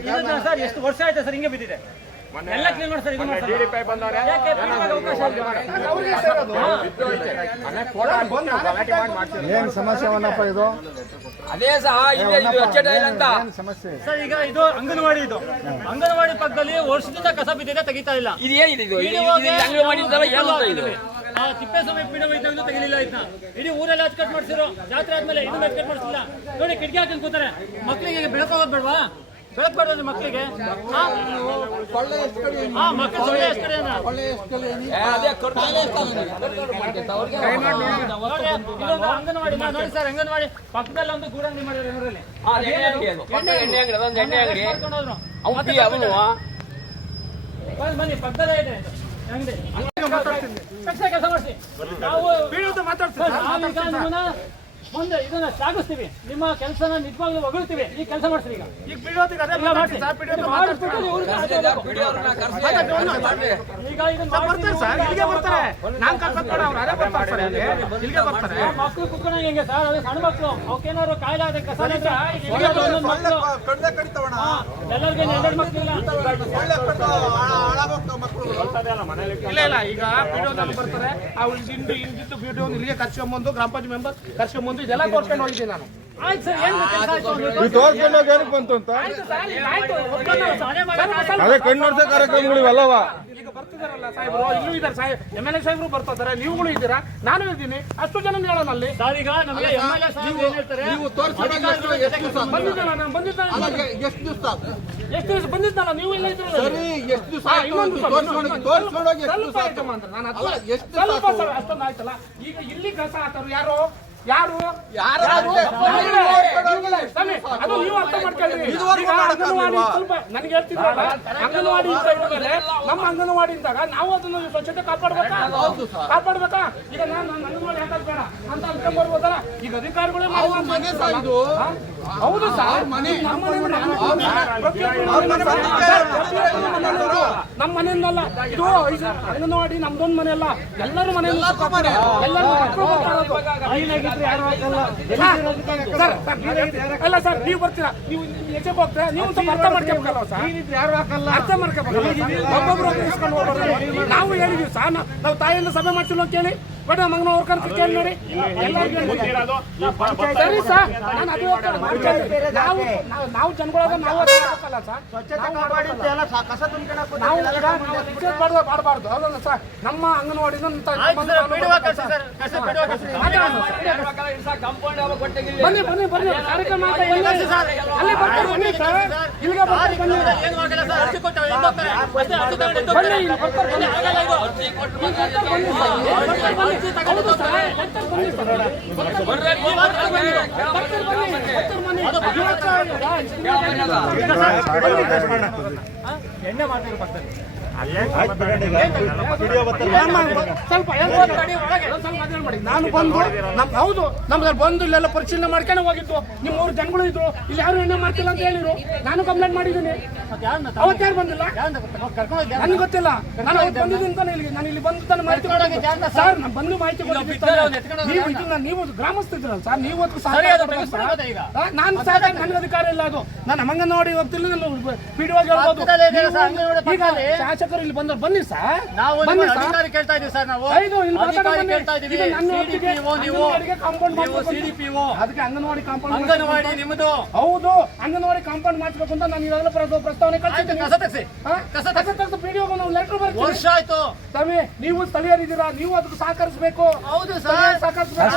ಇದನ್ನ ಸರ್ ಎಷ್ಟು ವರ್ಷ ಆಯ್ತು ಸರ್ ಹಿಂಗೆ ಬಿದ್ದಿದೆ? ಎಲ್ಲ ಕ್ಲೀನ್ ಮಾಡಿ ಸರ್ ಇದು ಮಾಡಿ ಸರ್. ಯಾಕೆ clean ಮಾಡೋ ಅವಕಾಶ ಇಲ್ಲ? ಏನ್ ಸಮಸ್ಯೆವನ್ನಪ್ಪ ಇದು? ಅದೇ ಸಹ ಇದೆ ಇದು ಎಚ್ ಡೈಲ್ ಅಂತ. ಏನ್ ಸಮಸ್ಯೆ? ಸರ್ ಈಗ ಇದು ಅಂಗನವಾಡಿ ಇದು. ಅಂಗನವಾಡಿ ಪಕ್ಕದಲ್ಲಿ ವರ್ಷದಿಂದ ಕಸ ಬಿದ್ದಿದೆ ತೆಗಿತಾ ಇಲ್ಲ. ಇದು ಏನಿದೆ ಇದು? ಇದು- ಇದು ಅಂಗಡಿ ಮಾಡಿದ್ದಲ್ಲ ಏನು ಅಂತ ಇದು? ಆ ತಿಪ್ಪೇಸ್ವಾಮಿ ಪೀಠ ಇದ್ದಾಗಲೂ ತೆಗಿಲಿಲ್ಲ ಇದನ್ನ. ಇಡೀ ಊರೆಲ್ಲ ಅಚ್ಚಕಟ್ ಮಾಡ್ಸಿರೋ ಜಾತ್ರೆ ಆದ್ಮೇಲೆ ಇದನ್ನ ಅಚ್ಚಕಟ್ ಮಾಡಿಸಿಲ್ಲ. ನೋಡಿ ಕಿಟಕಿ ಹಾಕಿ ಕೂತಾರೆ. ಮಕ್ಕಳಿಗೆ ಬೆಳಕೋಗೋದು ಬೇಡವಾ? ಬೆಳಕ್ ಬೇಡ ಮಕ್ಕಳಿಗೆ? ಹಾ ಹಾ, ಮಕ್ಕಳು ಸೊಳ್ಳೆ ಇದೊಂದು ಅಂಗನವಾಡಿ ನೋಡಿ ಸರ್ ಅಂಗನವಾಡಿ. ಪಕ್ಕದಲ್ಲಿ ಒಂದು ಗೂಡಂಗಡಿ ಮಾಡಿದ್ರೆ ಎಣ್ಣೆ ಅಂಗಡಿ ಎಣ್ಣೆ ಅದೊಂದು ಅಂಗಡಿ. ಅವ್ನು. ಬನ್ನಿ, ಪಕ್ಕದಲ್ಲೇ ಇದೆ ಅಂಗಡಿ. ಕೆಲಸ ಮಾಡಿಸಿ. ನಾವು ನಿಮ್ಮನ್ನ ಮುಂದೆ ಇದನ್ನ ಸಾಗಿಸ್ತೀವಿ ನಿಮ್ಮ ಕೆಲಸನ ನಿಜವಾಗ್ಲೂ ಹೊಗಳ್ತೀವಿ ಈ ಕೆಲಸ ಮಾಡ್ತೀವಿ ಈಗ. ಈಗ ಕುತ್ಕೊಂಡಂಗೆ ಹೆಂಗೆ ಸರ್ ಅದೇ ಸಣ್ಣ ಮಕ್ಳು ಅವಕ್ಕೇನಾದ್ರು ಕಾಯಿಲೆ ಆದ್ರೆ ಕಸ ಹಾ, ಎಲ್ಲರಿಗೂ ಎರಡೆರಡು ಇಲ್ಲ ಇಲ್ಲ ಇಲ್ಲ, ಈಗ ವಿಡಿಯೋದಲ್ಲಿ ಬರ್ತಾರೆ ಅವ್ರು ಇಂದು ಇಂದಿದ್ದು ವಿಡಿಯೋ ಇಲ್ಲಿಗೆ ಕರ್ಸ್ಕೊಂಬಂದು ಗ್ರಾಮ ಪಂಚಾಯತ್ ಮೆಂಬರ್ ಕರ್ಸ್ಕೊಂಬಂದು ಇದೆಲ್ಲ ತೋರ್ಸ್ಕೊಂಡು ಹೋಗಿದ್ದೀನಿ ನಾನು. ಆಯ್ತು ನೀವು ತೋರ್ಸ್ಕೊಂಡೋಗಿ ಏನಕ್ಕೆ ಬಂತು ಅಂತ? ಅದೇ ಕಣ್ಣೋಡ್ಸೋ ಕಾರ್ಯಕ್ರಮಗಳು ಇವೆಲ್ಲವ. ಈಗ ಬರ್ತಿದಾರಲ್ಲ ಸಾಹೇಬ್ರು ಇಲ್ಲೂ ಇದ್ದಾರೆ ಸಾಹೇಬ್ ಎಂ ಎಲ್ ಎ ಸಾಹೇಬ್ರು ಬರ್ತಿದ್ದಾರೆ ನೀವುಗಳು ಇದ್ದೀರಾ? ನಾನು ಇದ್ದೀನಿ ಅಷ್ಟು ಜನ ಹೇಳೋಣ ಅಲ್ಲಿ. ಈಗ ನಮಗೆ ಎಂ ಎಲ್ ಎ ಸಾಹೇಬ್ ಏನ್ ಹೇಳ್ತಾರೆ? ನೀವು. ಬಂದಿದ್ದಲ್ಲ ನಾನು ಬಂದಿದ್ದೆ ಎಷ್ಟು ದಿವಸ ಎಷ್ಟು ದಿವಸ ಬಂದಿದ್ದಲ್ಲ ನೀವು ಇಲ್ಲ ಇದ್ರಲ್ಲ ಸರಿ ಎಷ್ಟು ದಿವಸ ಇನ್ನೊಂದು ಸ್ವಲ್ಪ, ತೋರ್ಸ್ಕೊಂಡು ಇನ್ನೊಂದು ಎಷ್ಟು ಸ್ವಲ್ಪ ನಾನು ಅಲ್ಲ, ಎಷ್ಟು ದಿವಸ ಸ್ವಲ್ಪ ಅಷ್ಟೊಂದು ಆಯ್ತಲ್ಲ. ಈಗ ಇಲ್ಲಿ ಕಸ ಹಾಕೋರು ಯಾರು? ಯಾರು. ಅದು ನೀವು ಅರ್ಥ ಮಾಡ್ಕೊಳ್ಳಿ. ಈಗ? ಅಂಗನವಾಡಿ ಸ್ವಲ್ಪ ನನಗೆ ಹೇಳ್ತಿದ್ರಲ್ಲ ಅಂಗನವಾಡಿ ಅಂತ ನಮ್ಮ ಅಂಗನವಾಡಿ ಇದ್ದಾಗ ನಾವು ಅದನ್ನ ಸ್ವಚ್ಛತೆ ಕಾಪಾಡ್ಬೇಕಾ? ಕಾಪಾಡ್ಬೇಕಾ? ಈಗ ನಾನು ನನ್ನ ಅಂಗನವಾಡಿ ಹಾಕೋದು ಬೇಡ. ಅಂತ ಅನ್ಕೊಂಡ್ ಈಗ ಅಧಿಕಾರಿಗಳೇ ಅವ್ರ ಮನೆ ಸಹ ಇದು. ಹೌದು ಸರ್. ಮನೆ. ನಮ್ಮ ಸರ್, ನಮ್ಮ. ಮನೆಯಿಂದಲ್ಲ. ಇದು ಐದು- ಅಂಗನವಾಡಿ ನಮ್ದೊಂದು ಮನೆ ಅಲ್ಲ. ಎಲ್ಲರೂ ಮನೆಯಲ್ಲ ಮನೆ. ಸರ್, ಸರ್, ಅಲ್ಲ ಸರ್ ನೀವು ಬರ್ತೀರಾ? ನೀವು ಹೆಜ್ಜೆ ಹೋಗ್ತೀರಾ? ನೀವು ಸ್ವಲ್ಪ ಅರ್ಥ ಮಾಡ್ಕೋಬೇಕಲ್ಲ ಸರ್? ಅರ್ಥ ಮಾಡ್ಕೋಬೇಕು ಸರ್? ಒಬ್ಬೊಬ್ರು ಇಸ್ಕೊಂಡು ಹೋಗ್ಬಾರ್ದು. ನಾವು ಹೇಳಿದೀವಿ ಸರ್ ನಾವು ತಾಯಿಯಿಂದ ಸಭೆ ಮಾಡ್ತಿಲ್ಲ ಕೇಳಿ ಬೇಡ ಮಗನ ಅವ್ರ ಕೇಳಿ ನೋಡಿ ಸರಿ ಸರ್ ನಾನು ಅದೇ. ನಾವು ನಾವು- ಜನಗಳಾಗ ನಾವು ಸರ್. ನಾವು ಮಾಡಬಾರ್ದು ಅದಲ್ಲ ಸರ್? ನಮ್ಮ ಅಂಗನವಾಡಿ ಬನ್ನಿ ಬನ್ನಿ ಬನ್ನಿ. ಕಾರ್ಯಕ್ರಮ ಅಲ್ಲಿ ಬರ್ತಾರೆ ಬನ್ನಿ ಸರ್. ಇಲ್ಲಿಗೆ ಬರ್ತಾರೆ ಬನ್ನಿ. ಬನ್ನಿ ಎಣ್ಣೆ ಮಾಡ್ತಾರೆ ಪಕ್ಕದಲ್ಲಿ. ಸ್ವಲ್ಪ ಮಾಡಿ. ನಾನು ಬಂದು ನಮ್ ಹೌದು ಬಂದು ಇಲ್ಲೆಲ್ಲ ಪರಿಶೀಲನೆ ಮಾಡ್ಕೊಂಡು ಹೋಗಿದ್ದು. ನಿಮ್ಮ ಮೂರು ಜನಗಳು ಇದ್ರು ಇಲ್ಲಿ ಯಾರು ಎಣ್ಣೆ ಮಾಡ್ತಿಲ್ಲ ಅಂತ ಹೇಳಿದ್ರು. ನಾನು ಕಂಪ್ಲೇಂಟ್ ಮಾಡಿದ್ದೀನಿ. ಅವತ್ತು ಯಾರು ಬಂದಿಲ್ಲ? ನನ್ಗೆ ಗೊತ್ತಿಲ್ಲ. ನಾನು ಅವತ್ತು ಬಂದಿದ್ದೀನಿ ತಾನೆ ಇಲ್ಲಿ ನಾನು ಇಲ್ಲಿ ಬಂದು ತಾನೆ ಮಾಹಿತಿ ಸರ್ ನಾನು ಬಂದು ಮಾಹಿತಿ ನೀವು ಇದನ್ನ ನೀವು ಗ್ರಾಮಸ್ಥರಿದ್ರಲ್ಲ ಸರ್ ನೀವು ಅದಕ್ಕೆ ಸಹಾಯ ನಾನು ಸಹಾಯ ನನ್ನ ಅಧಿಕಾರ ಇಲ್ಲ ಅದು. ನಾನು ಮಂಗ ನೋಡಿ ಹೋಗ್ತಿಲ್ಲ ನಾನು ಪಿಡಿಒ ಹೇಳ್ಬೋದು. ಶಾಸಕರು ಇಲ್ಲಿ ಬಂದವ್ರು ಬನ್ನಿ ಸರ್. ನಾವು ಅಧಿಕಾರಿ ಕೇಳ್ತಾ ಇದೀವಿ ಸರ್ ನಾವು. ಅಧಿಕಾರಿ. ಕೇಳ್ತಾ ಇದೀವಿ ನೀವು. ಸಿಡಿಪಿಒ ಅದಕ್ಕೆ ಅಂಗನವಾಡಿ ಕಾಂಪೌಂಡ್ ಅಂಗನವಾಡಿ ನಿಮ್ಮದು ಹೌದು ಅಂಗನವಾಡಿ ಕಾಂಪೌಂಡ್ ಮಾಡಿಸ್ಬೇಕು ಅಂತ ನಾನು ಈಗಾಗಲೇ ಪ್ರ- ಪ್ರಸ್ತಾವನೆ ಆಯ್ತು ಕಳಿಸಿದ್ದೀನಿ. ಕಸ ತೆಗ್ಸಿ. ಹಾ? ಕಸ ಕಸ ತೆಗೆದು ಪಿಡಿಒಗೆ ನಾವು ಲೆಟರ್ ಬರ್ತೀವಿ ವರ್ಷ ಆಯ್ತು. ಸ್ವಾಮಿ ನೀವು ಸ್ಥಳೀಯರಿದ್ದೀರಾ? ನೀವು ಅದಕ್ಕೆ ಸಹಕರಿಸಬೇಕು. ಹೌದು ಸರ್. ಸಹಕರಿಸಬೇಕು.